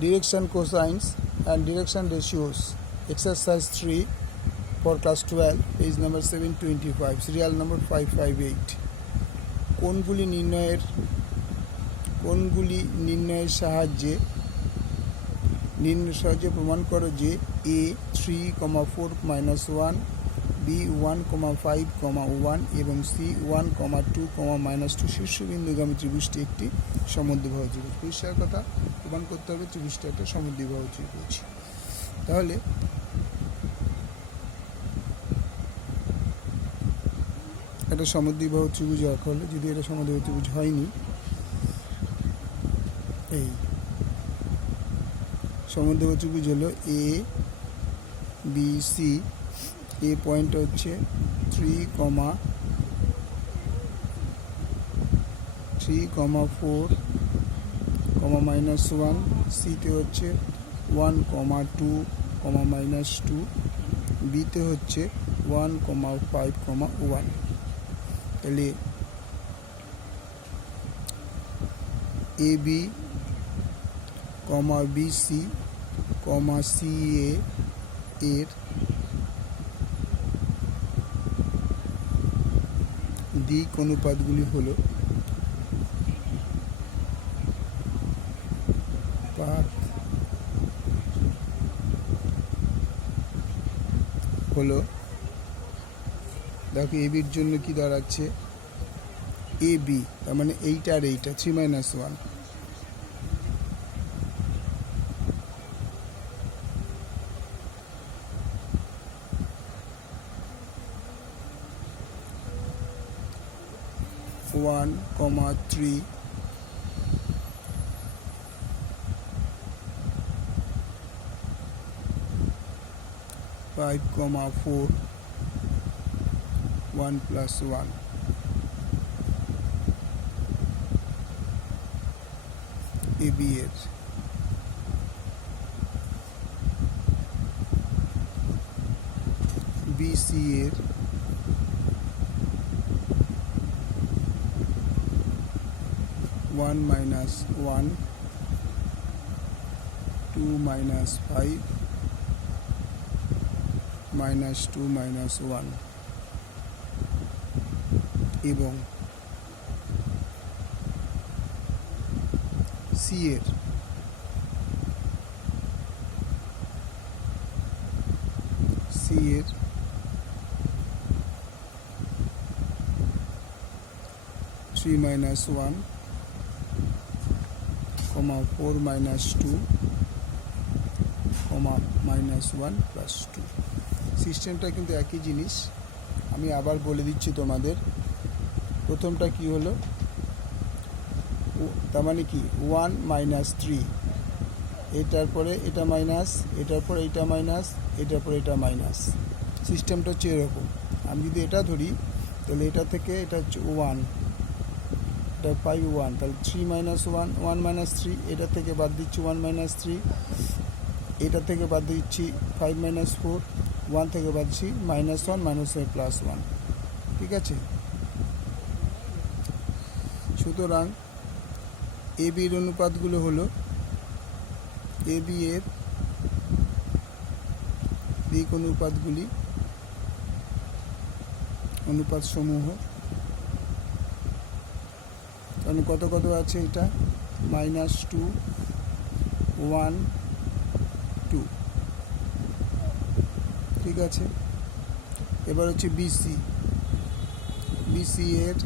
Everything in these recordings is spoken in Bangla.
direction cosines and direction ratios, exercise 3 for class 12, page number 725, serial number 558. কোণগুলি নির্ণয়ের সাহায্যে প্রমাণ করো যে a 3,4 - 1, b 1,5, 1 এবং c 1,2, -2 শীর্ষবিন্দুগামী ত্রিভুজটি একটি সমদ্বিবাহু ত্রিভুজ। পরিষ্কার কথা, প্রমাণ করতে হবে ত্রিভুজটা একটা সমদ্বিবাহু ত্রিভুজ। তাহলে এটা সমদ্বিবাহু ত্রিভুজ হলে, যদি এটা সমদ্বিবাহু ত্রিভুজ হয়নি, এই সমদ্বিবাহু ত্রিভুজ হলো a b c, a point হচ্ছে 3,4, -1, c তে হচ্ছে 1,2, -2, b তে হচ্ছে 1,5, 1। তাহলে AB, BC, CA এর দিক অনুপাতগুলি হলো দেখো এবির জন্য কি দাঁড়াচ্ছে, AB তার মানে এইটা আর এইটা 3 - 1, (1, 3) 5, 4, 1 + 1। AB এর BC এর 1 - 1, 2 - 5, -2 - 1 এবং C এর 3 - 1, 4 - 2, -1 + 2। সিস্টেমটা কিন্তু একই জিনিস, আমি আবার বলে দিচ্ছি তোমাদের। প্রথমটা কি হলো, তার মানে কি 1 - 3, এটার পরে এটা মাইনাস, এটার পরে এটা মাইনাস, এটার পরে এটা মাইনাস। সিস্টেমটা হচ্ছে এরকম। আমি যদি এটা ধরি, তাহলে এটা থেকে এটা হচ্ছে 1, এটা 5, 1, তাহলে 3 - 1, 1 - 3, এটা থেকে বাদ দিচ্ছি 1 - 3, এটা থেকে বাদ দিচ্ছি 5 - 4, 1 থেকে বাদ দিচ্ছি -1, -1 + 1। ঠিক আছে? সুতরাং এবির অনুপাতগুলো হলো, AB এর দিক অনুপাতগুলি, অনুপাত সমূহ, কারণ কত কত আছে, এটা -2, 1, 2। ঠিক আছে? এবার হচ্ছে BC এর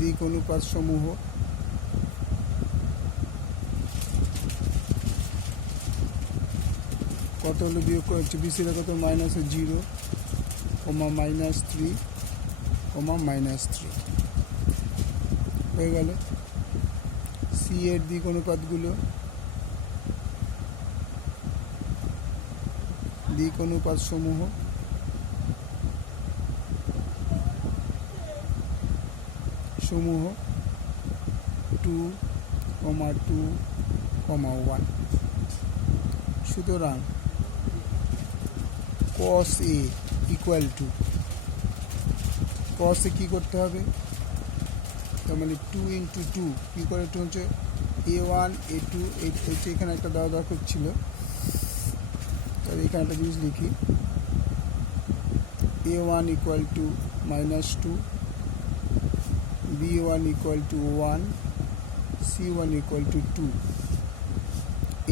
দিক অনুপাত সমূহ, কত হলো বিয়োগ করছে, BC এর কত, -0, -3, -3 হয়ে গেল। C এর দিক অনুপাতগুলো, দিক অনুপাত সমূহ, সমূহ 2, 2, 1। সুতরাং cos A equal to, cos A কী করতে হবে, তার মানে 2 × 2 কী করে, 2 হচ্ছে A1 A2 এখানে একটা দেওয়া দরকার ছিল, তাহলে এখানে একটা জিনিস লিখি, A1 equal to -2, B1 equal to 1, C1 equal to 2,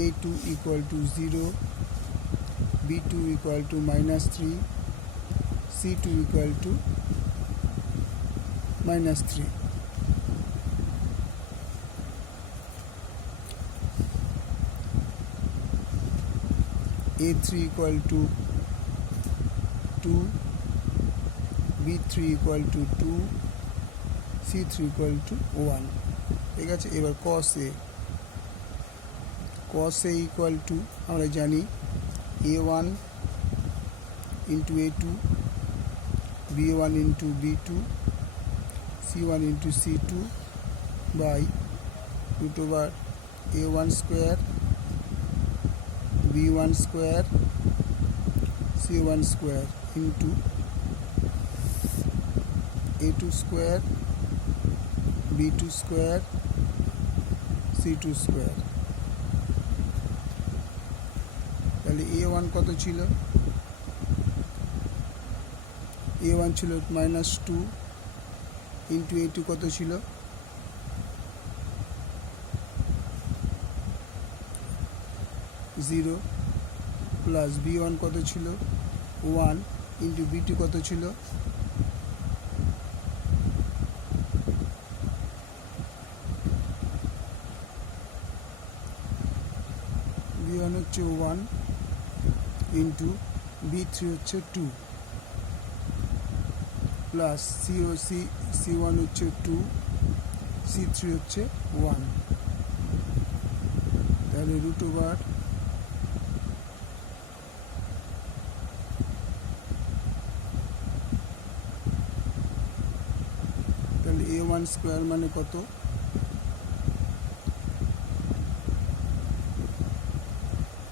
A2 equal to 0, B2 equal to -3, C2 equal to -3. A3 equal to 2, B3 equal to 2, C3 equal to 1. ঠিক আছে, এবার cos A equal to আমরা জানি A1 into A2, B1 into B2, C1 into C2 by root over A1 square, B1 square, C1 square into A2 square, B2 square, C2 square. তাহলে A1 কত ছিল? A1 ছিল -2 into A2 কত ছিল? 0 প্লাস B1 কত ছিল? 1 into B2 কত ছিল? B1 হচ্ছে 1 into B3 হচ্ছে 2 প্লাস C1 হচ্ছে 2, C3 হচ্ছে 1, তাহলে রুট ওভার তাহলে A1 স্কোয়ার মানে কত?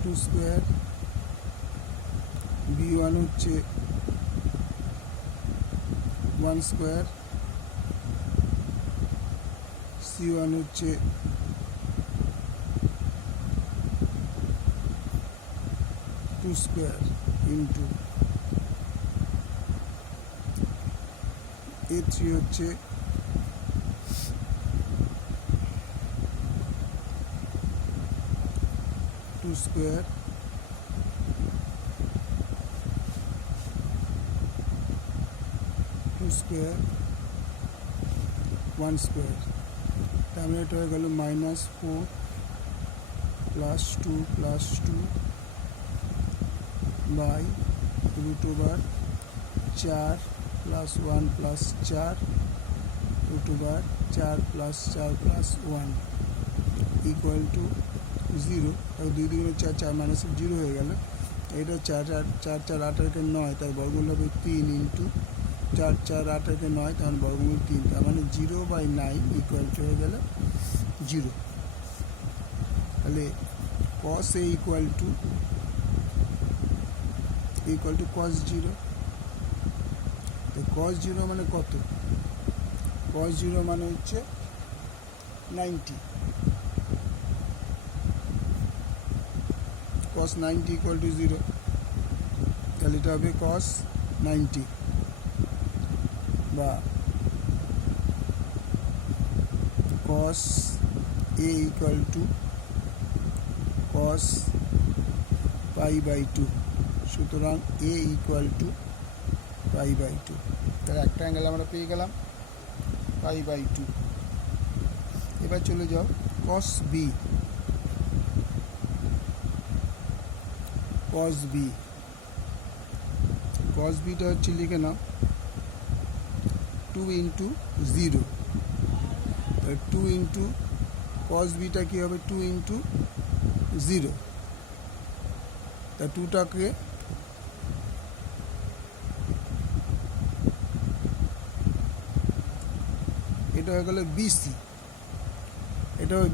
2 স্কোয়ার, B1 হচ্ছে 1 স্কোয়ার, C1 হচ্ছে 2 স্কোয়ার ইন্টু A3 হচ্ছে 2 স্কোয়ার, স্কোয়ার 1 স্কোয়ার, তাহলে এটা হয়ে গেল -4 + 2 + 2 by root over 4 + 1 + 4 root over 4 + 4 + 1 equal to 0. তাই 2 2 4 4 -0 হয়ে গেল। এটা 4 4 4 8 আর 9, তাই বর্গমূল হবে 3 ইন্টু 4 4 8 আর 9, তখন বর্গমূল 3, তার মানে 0/9 ইকুয়াল টু হয়ে গেল 0. তাহলে cos A equal to cos 0. তো cos 0 মানে কত? cos 0 মানে হচ্ছে 90. cos 90 ইকুয়াল টু 0, তাহলে এটা হবে cos 90 বা cos A equal to cos π/2. সুতরাং A ইকুয়াল টু π/2. তাহলে একটা অ্যাঙ্গেল আমরা পেয়ে গেলাম π/2. এবার চলে যাও cos B. cos Bটা হচ্ছে, লিখে নাও 2 ইন্টু 0. 2 ইন্টু cos Bটা কী হবে? 2 ইন্টু 0. তা 2টাকে এটা হয়ে গেল BC, এটা হবে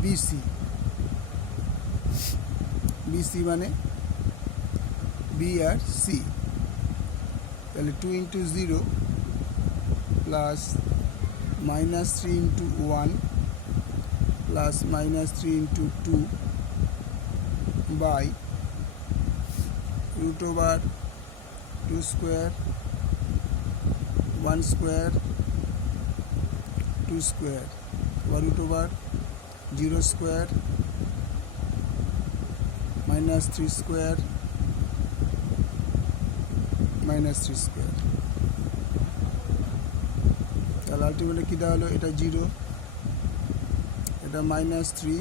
BC মানে B আর C. তাহলে 2 into 0 plus -3 into 1 plus minus 3 into 2 by root over 2 square 1 square 2 square বা root over 0 square minus 3 square minus 3 square. তাহলে আলটিমেটলি কী দেওয়া হলো? এটা 0, এটা মাইনাস 3,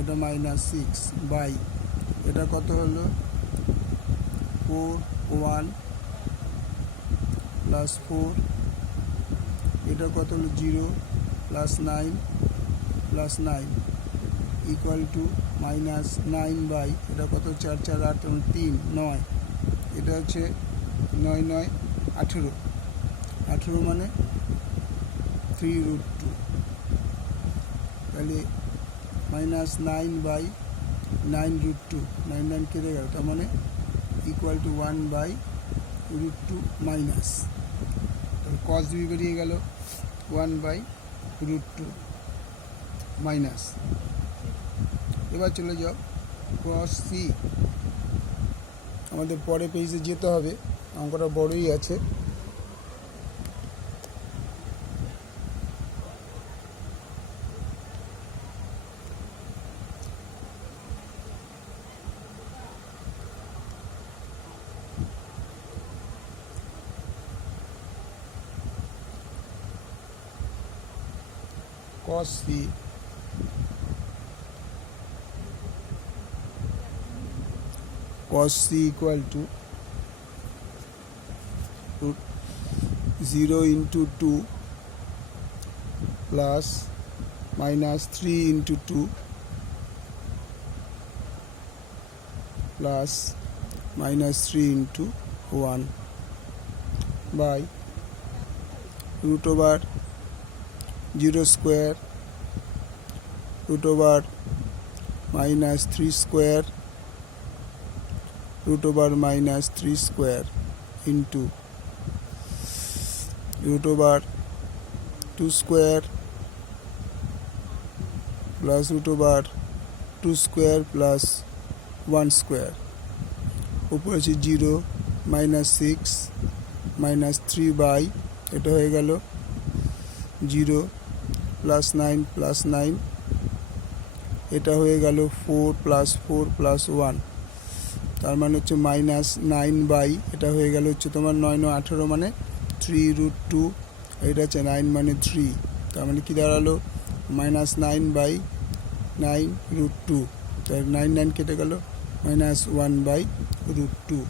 এটা মাইনাস 6 বাই এটা কত হলো 4 1 প্লাস 4, এটা কত হলো 0 plus 9 plus 9 equal to minus 9 by এটা কত 4 4 8 3 9, এটা হচ্ছে 9 9 18, 18 মানে 3 রুট 2। তাহলে মাইনাস 9 বাই 9 রুট 2, 9 9 কেটে গেল, তার মানে equal to 1 by root 2 minus, তাহলে কস বি বেরিয়ে গেল 1 বাই রুট 2 মাইনাস। এবার চলে যাও কস সি। আমাদের পরে পেজে যেতে হবে, অঙ্কটা বড়ই আছে। cos c equal to 0 into 2 plus minus 3 into 2 plus minus 3 into 1 by root over 0 square root over minus 3 square root over minus 3 square into root over 2 square plus root over 2 square plus 1 square উপরে আছে 0 minus 6 minus 3 by এটা হয়ে গেল 0 plus 9 plus 9, এটা হয়ে গেল 4 plus 4 plus 1, তার মানে হচ্ছে মাইনাস 9 বাই এটা হয়ে গেল হচ্ছে তোমার 9 9 18 মানে 3 রুট 2, এটা হচ্ছে 9 মানে 3, তার মানে কী দাঁড়ালো মাইনাস 9 বাই 9 রুট 2, তার 9 9 কেটে গেল মাইনাস 1 বাই রুট 2।